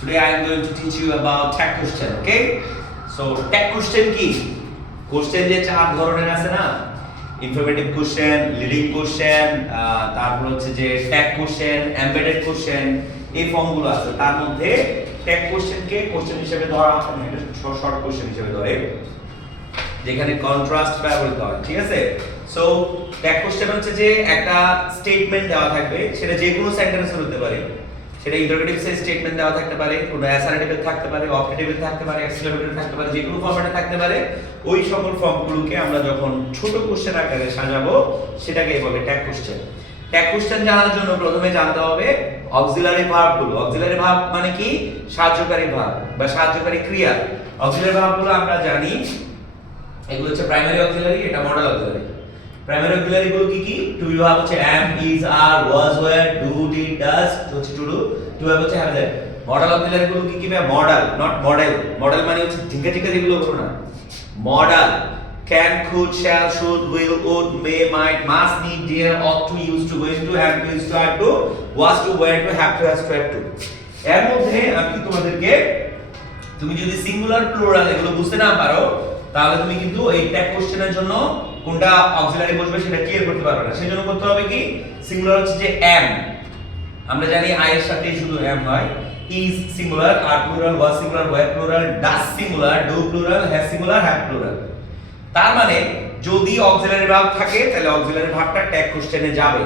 Today I am going to teach you about tag question, okay? So tag question কি? Question যে চার ধরনের আছে না? Informative question, leading question, তারপর হচ্ছে যে tag question, embedded question, এই ফর্মগুলো আছে। তার মধ্যে tag question কে question হিসেবে ধরা হয়, এটা শর্ট question হিসেবে ধরে। যেখানে কন্ট্রাস্ট ব্যবহৃত হয়, ঠিক আছে? সো ট্যাগ কোশ্চেন হচ্ছে যে একটা স্টেটমেন্ট দেওয়া থাকবে, সেটা যে কোনো সেন্টেন্সে হতে পারে, সেটা ইন্টারোগেটিভ স্টেটমেন্ট দেওয়া থাকতে পারে, কোনো অ্যাসার্টিভ থাকতে পারে, অবজেক্টিভ থাকতে পারে, এক্সক্লেমেটরি থাকতে পারে, যে কোনো ফরম্যাটে থাকতে পারে। ওই সকল ফর্মগুলোকে আমরা যখন ছোট কোশ্চেন আকারে সাজাবো সেটাকে বলে ট্যাগ কোশ্চেন। ট্যাগ কোশ্চেন জানার জন্য প্রথমে জানতে হবে অক্সিলারি ভার্বগুলো। অক্সিলারি ভার্ব মানে কি? সাহায্যকারী ভার্ব বা সাহায্যকারী ক্রিয়া। অক্সিলারি ভার্বগুলো আমরা জানি, এগুলো হচ্ছে প্রাইমারি অক্সিলারি, এটা মডেল অক্সিলারি। প্রাইমারি অক্সিলারি গুলো কি কি? টু বি ভার্ব হচ্ছে am, is, are, was, were, do, did, does হচ্ছে টু ডু, টু হ্যাভ হচ্ছে have that। মডেল অক্সিলারি গুলো কি কি? Model, not model. মডেল মানে হচ্ছে ঢিঙ্কা ঢিঙ্কা যেগুলো করো না। Model can, could, shall, should, will, would, may, might, must, need, dare, ought to, used to, going to, have to, used to, have to, was to, were to, have to, has to, have to। এর মধ্যে আমি তোমাদেরকে, তুমি যদি singular plural এগুলো বুঝতে না পারো তাহলে তুমি কিন্তু এই ট্যাগ কোশ্চেনের জন্য কোনটা অক্সিলারি বসবে সেটা ক্লিয়ার করতে পারবে না। সেজন্য করতে হবে কি? সিঙ্গুলার হচ্ছে যে am, আমরা জানি I এর সাথে শুধু am হয়। is singular, are plural, was singular, were plural, does singular, do plural, has singular, have plural. তার মানে যদি অক্সিলারি ভার্ব থাকে তাহলে অক্সিলারি ভার্বটা ট্যাগ কোশ্চেনে যাবে,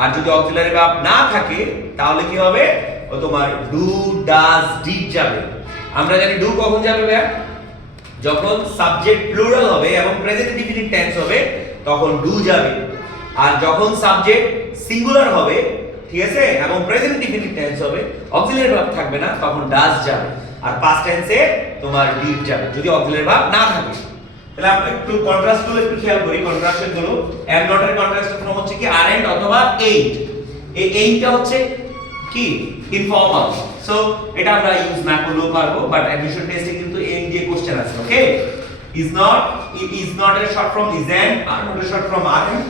আর যদি অক্সিলারি ভার্ব না থাকে তাহলে কি হবে? ও তোমার do, does, did যাবে। আমরা জানি do কখন যাবে ভাই? যখন সাবজেক্ট প্লুরাল হবে এবং প্রেজেন্ট ইনডিফিনিট টেন্স হবে তখন ডু যাবে, আর যখন সাবজেক্ট সিঙ্গুলার হবে, ঠিক আছে, এবং প্রেজেন্ট ইনডিফিনিট টেন্স হবে, অক্সিলারি ভার্ব থাকবে না, তখন ডাজ যাবে, আর পাস্ট টেন্সে তোমার ডিড যাবে যদি অক্সিলারি ভার্ব না থাকে। তাহলে আমরা একটু কন্ট্রাস্ট গুলো একটু খেয়াল করি। কন্ট্রাস্ট গুলো এম নট এর কন্ট্রাস্ট ফর্ম হচ্ছে কি? আরএন্ড অথবা এইট। এই এইটটা হচ্ছে কি? ইনফর্মাল। সো এটা আমরা ইউজ না করলেও পারবো, বাট অ্যাডমিশন টেস্টে কিন্তু এই যে কোশ্চেন আছে, ওকে? is not a short from isn't, are not a short from aren't,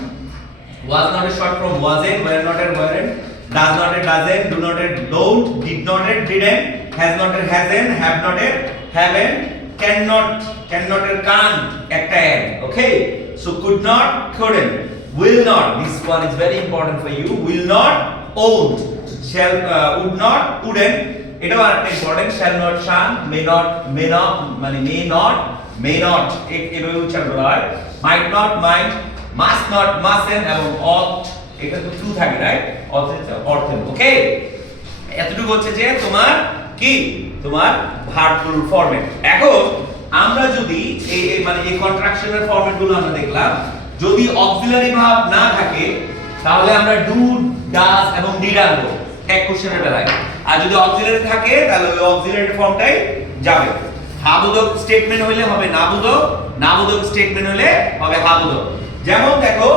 was not a short from wasn't, were not a weren't, does not a doesn't, do not a don't, did not a didn't, has not a hasn't, have not a haven't, cannot a can't, একটা and, okay? So could not, couldn't, will not, this one is very important for you, will not, won't, shall, would not, wouldn't, এটাও আরেকটা important, shall not, shan't, may not মানে may not এভাবে উচ্চারণ করা হয়, might not, might, must not, mustn't এবং ought, এটা তো টু থাকে, রাইট? অর্থে, ওকে? এতটুকু হচ্ছে যে তোমার কি? তোমার ভার্বফুল ফরম্যাট। এখন আমরা যদি এই মানে এই কন্ট্রাকশনের ফরম্যাটগুলো আমরা দেখলাম, যদি অক্সিলারি ভার্ব না থাকে তাহলে আমরা ডু, ডাজ এবং ডিড আনবো ট্যাগ কোশ্চেনের বেলায়, আর যদি অক্সিলারি থাকে তাহলে ওই অক্সিলারি ফর্মটাই যাবে। হাবোধক স্টেটমেন্ট হলে হবে নাবোধক, নাবোধক স্টেটমেন্ট হলে হবে হাবোধক। যেমন দেখো,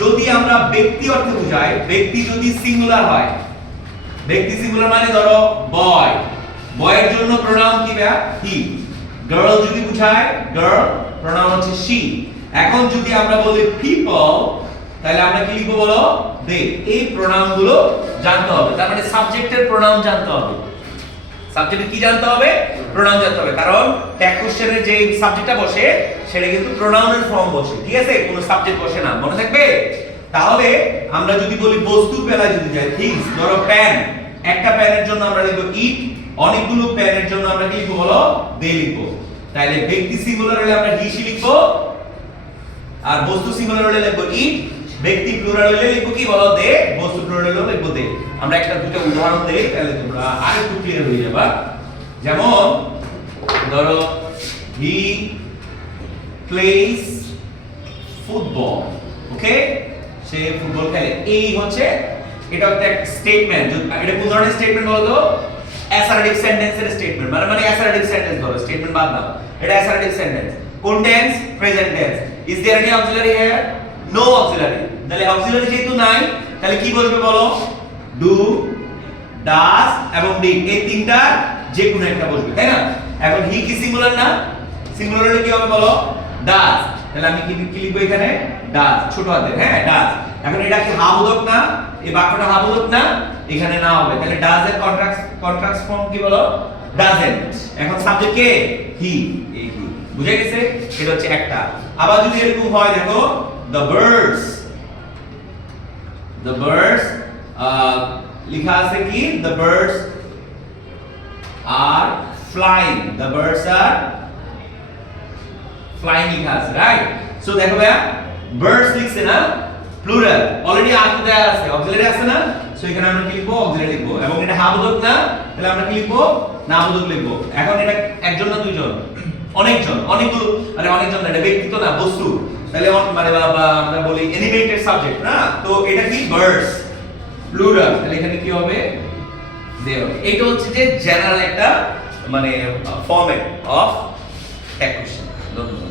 যদি আমরা ব্যক্তি অর্থে বুঝাই, ব্যক্তি যদি সিঙ্গুলার হয়, ব্যক্তি সিঙ্গুলার মানে ধরো বয়, বয়ের জন্য প্রোনাউন কি? হি। গার্ল যদি বুঝায়, গার্ল প্রোনাউন হচ্ছে শি। এখন যদি আমরা বলি পিপল তাহলে আমরা কি লিখবো বলো? দে। এই প্রোনাউন গুলো জানতে হবে, তার মানে সাবজেক্টের প্রোনাউন জানতে হবে। সাবজেক্টে কি জানতে হবে? প্রোনাউন জানতে হবে, কারণ ট্যাগ কোশ্চেনের যে সাবজেক্টটা বসে সেটা কিন্তু প্রোনাউনের ফর্ম বসে, ঠিক আছে? কোনো সাবজেক্ট বসে না, মনে থাকবে? তাহলে আমরা যদি বলি বস্তুর বেলায় যদি যাই, থিংস, ধরো প্যান, একটা প্যানের জন্য আমরা লিখব ইট, অনেকগুলো প্যানের জন্য আমরা কি লিখব বলো? দে লিখবো। তাহলে ব্যক্তি সিঙ্গুলার হলে আমরা হি সি লিখবো, আর বস্তু সিঙ্গুলার হলে লিখবো ইট, ব্যক্তি প্লুরাল হলে লিখবো কি বলো? দে, বস্তু প্লুরাল হলে লিখবো দে। আমরা একটা দুটো উদাহরণ দেই তাহলে তোমরা আরেকটু ক্লিয়ার হয়ে যাবে। যেমন ধরো he plays football, okay? Say football খেলে। এই হচ্ছে এটা একটা স্টেটমেন্ট। এটা কোন ধরনের স্টেটমেন্ট বলো তো? অ্যাসার্টিভ সেন্টেন্সের স্টেটমেন্ট। মানে অ্যাসার্টিভ সেন্টেন্স ধরো, স্টেটমেন্ট বাদ দাও, এটা অ্যাসার্টিভ সেন্টেন্স। কোন tense? Present tense. Is there any auxiliary here? No auxiliary. তাহলে অক্সিলারি যেহেতু নাই তাহলে কি বলবে বলো? ডু, ডাজ এবং ডিড, এই তিনটা যে কোনো একটা বসবে, তাই না? এখন হি কি সিঙ্গুলার না? সিঙ্গুলার হলে কি হবে বলো? ডাজ। তাহলে আমি কি লিখবো এখানে? ডাজ, ছোট হাতের, হ্যাঁ, ডাজ। এখন এটা কি হাবোধক না? এই বাক্যটা হাবোধক না? এখানে না হবে, তাহলে ডাজ এর কন্ট্রাক্ট ফর্ম কি বলো? ডাজন্ট। এখন সাবজেক্ট কে? হি, এই হি। বুঝে গেছে? এটা হচ্ছে একটা। আবার যদি এরকম হয় দেখো, the birds লেখা আছে কি? the birds are flying, the birds are flying লেখা আছে, রাইট? সো দেখো ভাইয়া, birds লিখছে না, প্লুরাল, অলরেডি আর দেয়া আছে, অক্সিলারি আছে না, সো এখানে আমরা কি লিখবো? অক্সিলারি লিখবো। এবং এটা হাবোধক না, তাহলে আমরা কি লিখবো? নাবোধক লিখবো। এখন এটা একজন না দুইজন? অনেকজন, অনেকগুলো, আরে অনেকজন না, এটা ব্যক্তি তো না, বস্তু, তাহলে মানে আমরা বলি অ্যানিমেটেড সাবজেক্ট না, তো এটা কি? বার্ডস, প্লুরাল, তাহলে এখানে কি হবে? দে হবে। এটা হচ্ছে যে জেনারেল একটা মানে ফরম্যাট অফ ট্যাগ কোশ্চেন। ধন্যবাদ।